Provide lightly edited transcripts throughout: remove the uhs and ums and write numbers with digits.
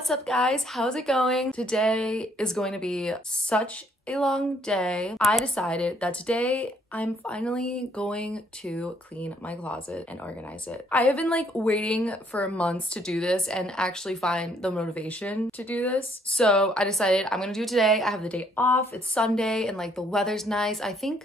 What's up, guys? How's it going? Today is going to be such a long day. I decided that today I'm finally going to clean my closet and organize it. I have been like waiting for months to do this and actually find the motivation to do this. So I decided I'm gonna do it today. I have the day off. It's Sunday and like the weather's nice.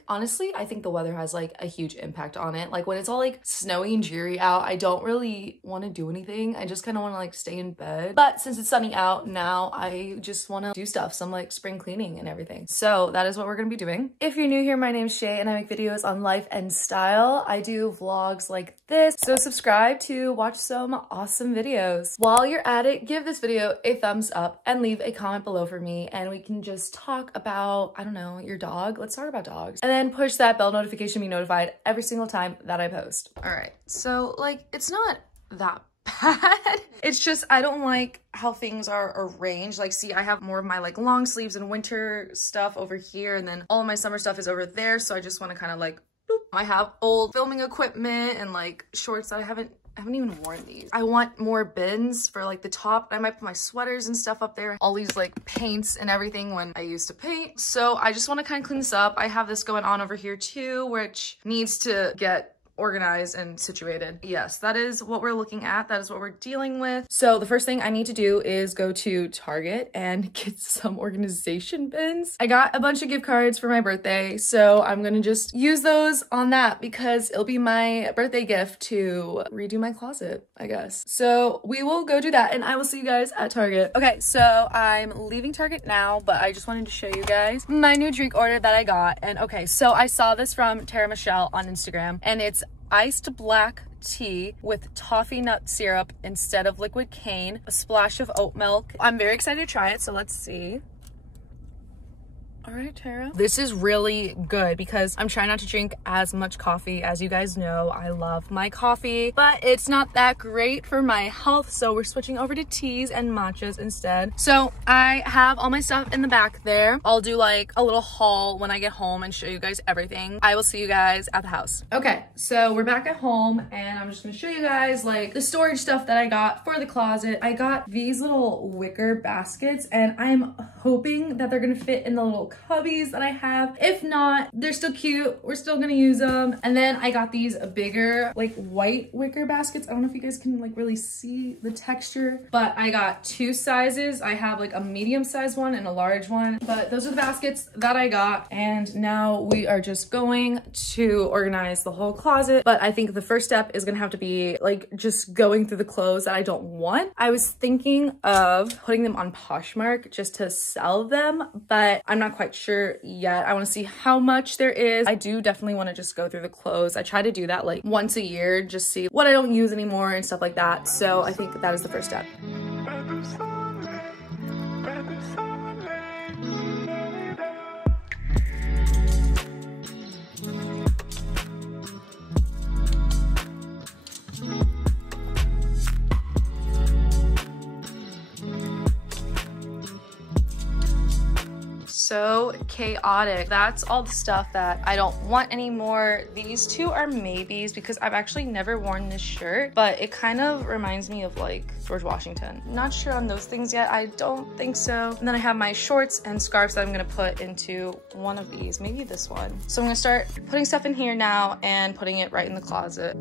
Honestly, I think the weather has like a huge impact on it. Like when it's all like snowy and dreary out, I don't really want to do anything. I just kind of want to like stay in bed. But since it's sunny out now, I just want to do stuff. Some like spring cleaning and everything. So that is what we're gonna be doing. If you're new here, my name's Shay and I make videos on life and style. I do vlogs like this, so subscribe to watch some awesome videos. While you're at it, give this video a thumbs up and leave a comment below for me and we can just talk about, I don't know, your dog. Let's talk about dogs. And then push that bell notification to be notified every single time that I post. All right, so like it's not that bad. It's just I don't like how things are arranged. Like, see, I have more of my like long sleeves and winter stuff over here, and then all of my summer stuff is over there. So I just want to kind of like boop. I have old filming equipment and like shorts that I haven't even worn these. I want more bins for like the top. I might put my sweaters and stuff up there. All these like paints and everything when I used to paint. So I just want to kind of clean this up. I have this going on over here too, which needs to get organized and situated. Yes, that is what we're looking at. That is what we're dealing with. So the first thing I need to do is go to Target and get some organization bins. I got a bunch of gift cards for my birthday, so I'm gonna just use those on that because it'll be my birthday gift to redo my closet, I guess. So we will go do that and I will see you guys at Target. Okay, so I'm leaving Target now, but I just wanted to show you guys my new drink order that I got. And okay, so I saw this from Tara Michelle on Instagram and it's iced black tea with toffee nut syrup instead of liquid cane, a splash of oat milk. I'm very excited to try it, so let's see. All right, Tara. This is really good because I'm trying not to drink as much coffee. As you guys know, I love my coffee, but it's not that great for my health. So we're switching over to teas and matchas instead. So I have all my stuff in the back there. I'll do like a little haul when I get home and show you guys everything. I will see you guys at the house. Okay, so we're back at home and I'm just gonna show you guys like the storage stuff that I got for the closet. I got these little wicker baskets and I'm hoping that they're gonna fit in the little cubbies that I have. If not, they're still cute. We're still gonna use them. And then I got these bigger like white wicker baskets. I don't know if you guys can like really see the texture, but I got two sizes. I have like a medium size one and a large one, but those are the baskets that I got. And now we are just going to organize the whole closet. But I think the first step is gonna have to be like just going through the clothes that I don't want. I was thinking of putting them on Poshmark just to sell them, but I'm not quite sure yet. I want to see how much there is. I do definitely want to just go through the clothes. I try to do that like once a year, just see what I don't use anymore and stuff like that. So I think that is the first step. So chaotic. That's all the stuff that I don't want anymore. These two are maybes because I've actually never worn this shirt, but it kind of reminds me of like George Washington. Not sure on those things yet. I don't think so. And then I have my shorts and scarves that I'm gonna put into one of these, maybe this one. So I'm gonna start putting stuff in here now and putting it right in the closet.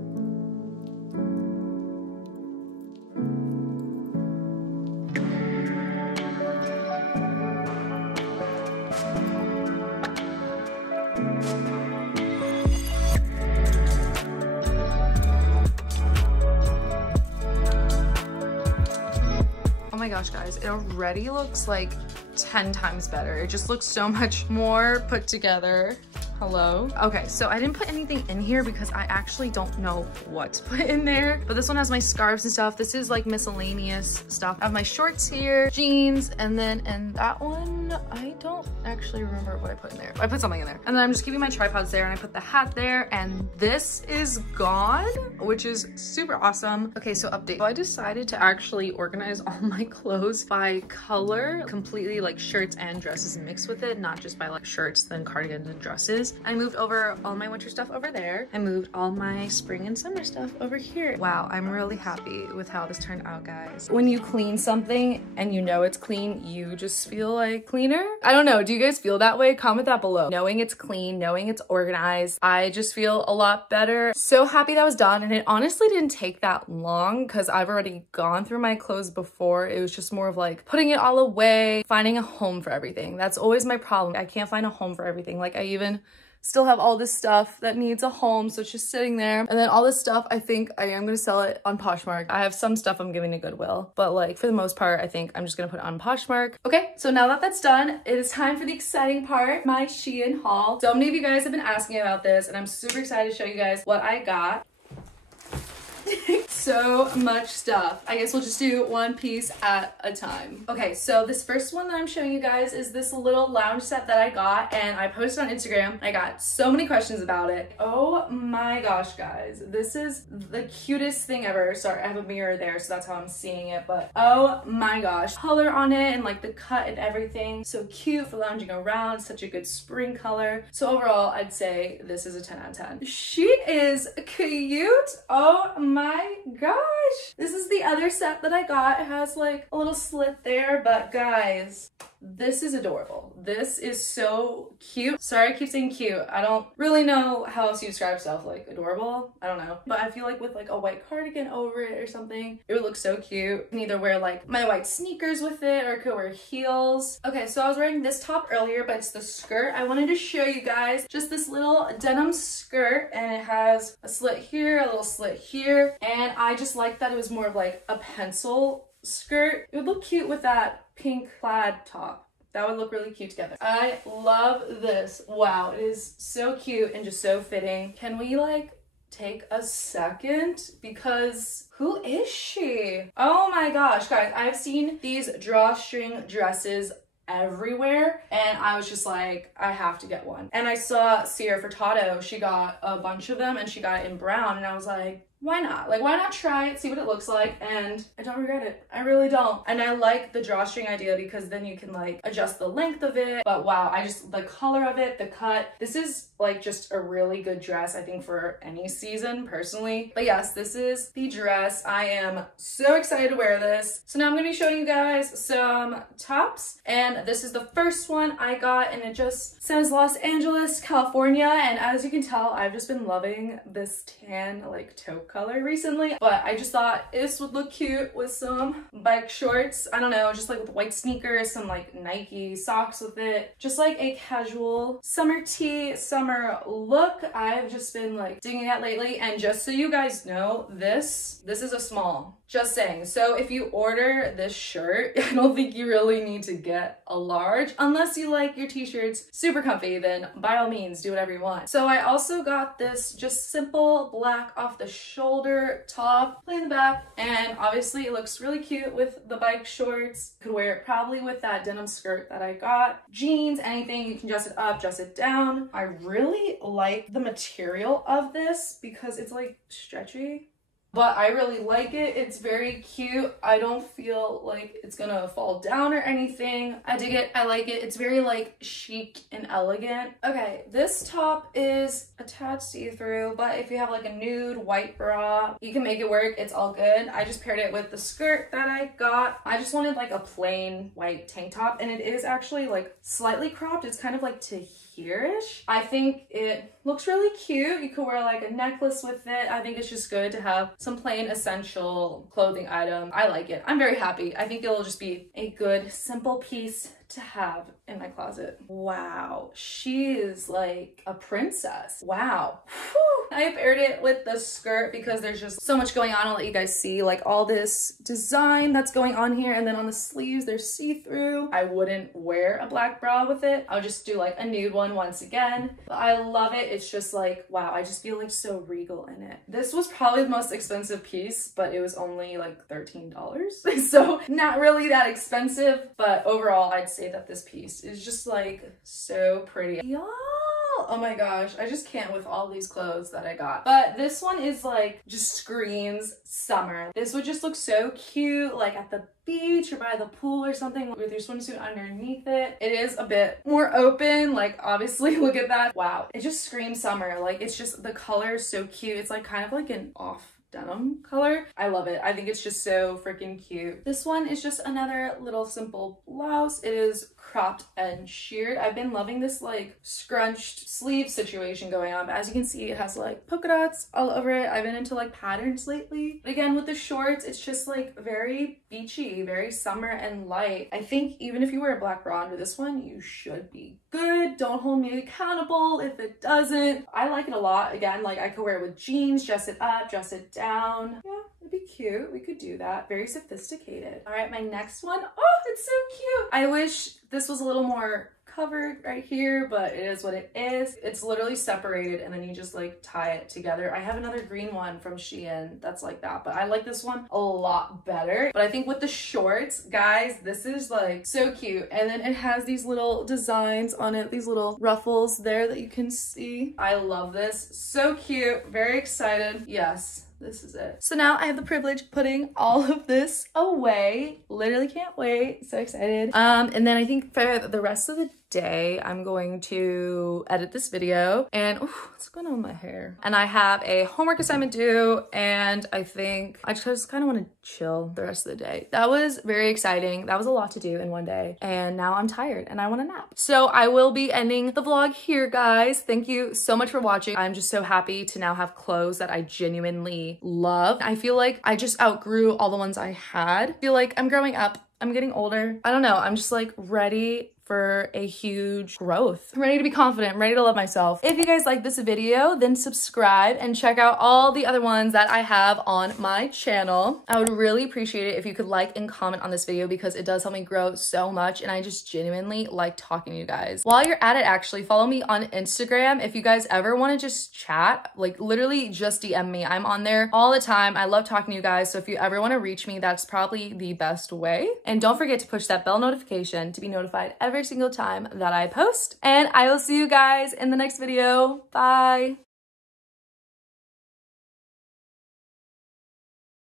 Oh my gosh, guys, it already looks like 10 times better. It just looks so much more put together. Hello. Okay, so I didn't put anything in here because I actually don't know what to put in there, but this one has my scarves and stuff. This is like miscellaneous stuff. I have my shorts here, jeans, and then in that one, I don't actually remember what I put in there. I put something in there. And then I'm just keeping my tripods there and I put the hat there and this is gone, which is super awesome. Okay, so update. So I decided to actually organize all my clothes by color, completely like shirts and dresses mixed with it, not just by like shirts, then cardigans and dresses. this. I moved over all my winter stuff over there. I moved all my spring and summer stuff over here. Wow, I'm really happy with how this turned out, guys. When you clean something and you know it's clean, you just feel like cleaner. I don't know, do you guys feel that way? Comment that below. Knowing it's clean, knowing it's organized, I just feel a lot better. So happy that was done, and it honestly didn't take that long because I've already gone through my clothes before. It was just more of like putting it all away, finding a home for everything. That's always my problem. I can't find a home for everything. Like, I even still have all this stuff that needs a home, so it's just sitting there. And then all this stuff, I think I am gonna sell it on Poshmark. I have some stuff I'm giving to Goodwill, but like for the most part, I think I'm just gonna put it on Poshmark. Okay, so now that that's done, it is time for the exciting part, my SHEIN haul. So many of you guys have been asking about this, and I'm super excited to show you guys what I got. So much stuff. I guess we'll just do one piece at a time. Okay, so this first one that I'm showing you guys is this little lounge set that I got, and I posted on Instagram. I got so many questions about it. Oh my gosh, guys. This is the cutest thing ever. Sorry, I have a mirror there, so that's how I'm seeing it, but oh my gosh. Color on it and like the cut and everything. So cute for lounging around. Such a good spring color. So overall, I'd say this is a 10 out of 10. She is cute. Oh my gosh. This is the other set that I got. It has like a little slit there, but guys, this is adorable. This is so cute. Sorry, I keep saying cute. I don't really know how else you describe stuff, like adorable. I don't know. But I feel like with like a white cardigan over it or something, it would look so cute. I can either wear like my white sneakers with it, or I could wear heels. Okay, so I was wearing this top earlier, but it's the skirt. I wanted to show you guys just this little denim skirt, and it has a slit here, a little slit here. And I just like that it was more of like a pencil skirt. It would look cute with that pink plaid top. That would look really cute together. I love this. Wow, it is so cute and just so fitting. Can we like take a second? Because who is she? Oh my gosh, guys, I've seen these drawstring dresses everywhere, and I was just like, I have to get one. And I saw Sierra Furtado, she got a bunch of them, and she got it in brown, and I was like, why not? Like, why not try it, see what it looks like? And I don't regret it. I really don't. And I like the drawstring idea because then you can like adjust the length of it. But wow, I just, the color of it, the cut, this is like just a really good dress, I think, for any season personally. But yes, this is the dress. I am so excited to wear this. So now I'm gonna be showing you guys some tops, and this is the first one I got, and it just says Los Angeles, California. And as you can tell, I've just been loving this tan like taupe color recently, but I just thought this would look cute with some bike shorts. I don't know, just like with white sneakers, some like Nike socks with it. Just like a casual summer tee, summer look. I've just been like digging it lately. And just so you guys know, this is a small. Just saying. So if you order this shirt, I don't think you really need to get a large unless you like your t-shirts super comfy, then by all means do whatever you want. So I also got this just simple black off the shoulder top, plain in the back, and obviously it looks really cute with the bike shorts. Could wear it probably with that denim skirt that I got. Jeans, anything, you can dress it up, dress it down. I really like the material of this because it's like stretchy. But I really like it. It's very cute. I don't feel like it's gonna fall down or anything. I dig it. I like it. It's very like chic and elegant. Okay, this top is a tad see-through, but if you have like a nude white bra, you can make it work. It's all good. I just paired it with the skirt that I got. I just wanted like a plain white tank top, and it is actually like slightly cropped. It's kind of like to here-ish. I think it looks really cute. You could wear like a necklace with it. I think it's just good to have some plain essential clothing item. I like it. I'm very happy. I think it'll just be a good simple piece to have in my closet. Wow, she is like a princess. Wow. Whew. I paired it with the skirt because there's just so much going on. I'll let you guys see like all this design that's going on here, and then on the sleeves they're see-through. I wouldn't wear a black bra with it. I would just do like a nude one once again. But I love it. It's just like, wow, I just feel like so regal in it. This was probably the most expensive piece, but it was only like $13. So not really that expensive, but overall I'd say that this piece is just like so pretty. Y'all, Oh my gosh, I just can't with all these clothes that I got. But this one is like, just screams summer. This would just look so cute, like at the beach or by the pool or something with your swimsuit underneath it. It is a bit more open, like obviously look at that. Wow, it just screams summer. Like it's just, the color is so cute. It's like kind of like an off denim color. I love it. I think it's just so freaking cute. This one is just another little simple blouse. It is cropped and sheared. I've been loving this like scrunched sleeve situation going on, but as you can see, it has like polka dots all over it. I've been into like patterns lately. But again, with the shorts, it's just like very beachy, very summer and light. I think even if you wear a black bra under this one, you should be good. Don't hold me accountable if it doesn't. I like it a lot. Again, like I could wear it with jeans, dress it up, dress it down. Yeah, it'd be cute. We could do that. Very sophisticated. All right, my next one. Oh, it's so cute. I wish this was a little more covered right here, but it is what it is. It's literally separated and then you just like tie it together. I have another green one from SHEIN that's like that, but I like this one a lot better. But I think with the shorts, guys, this is like so cute. And then it has these little designs on it, these little ruffles there that you can see. I love this. So cute. Very excited. Yes. This is it. So now I have the privilege of putting all of this away. Literally can't wait. So excited. And then I think for the rest of the day, I'm going to edit this video and what's going on with my hair? And I have a homework assignment due and I think I just kind of want to chill the rest of the day. That was very exciting. That was a lot to do in one day. And now I'm tired and I want to nap. So I will be ending the vlog here, guys. Thank you so much for watching. I'm just so happy to now have clothes that I genuinely love. I feel like I just outgrew all the ones I had. I feel like I'm growing up. I'm getting older. I don't know. I'm just like ready for a huge growth. I'm ready to be confident, I'm ready to love myself. If you guys like this video, then subscribe and check out all the other ones that I have on my channel. I would really appreciate it if you could like and comment on this video because it does help me grow so much and I just genuinely like talking to you guys. While you're at it, actually, follow me on Instagram. If you guys ever want to just chat, like literally just DM me. I'm on there all the time. I love talking to you guys. So if you ever want to reach me, that's probably the best way. And don't forget to push that bell notification to be notified every single time that I post. And I will see you guys in the next video. Bye.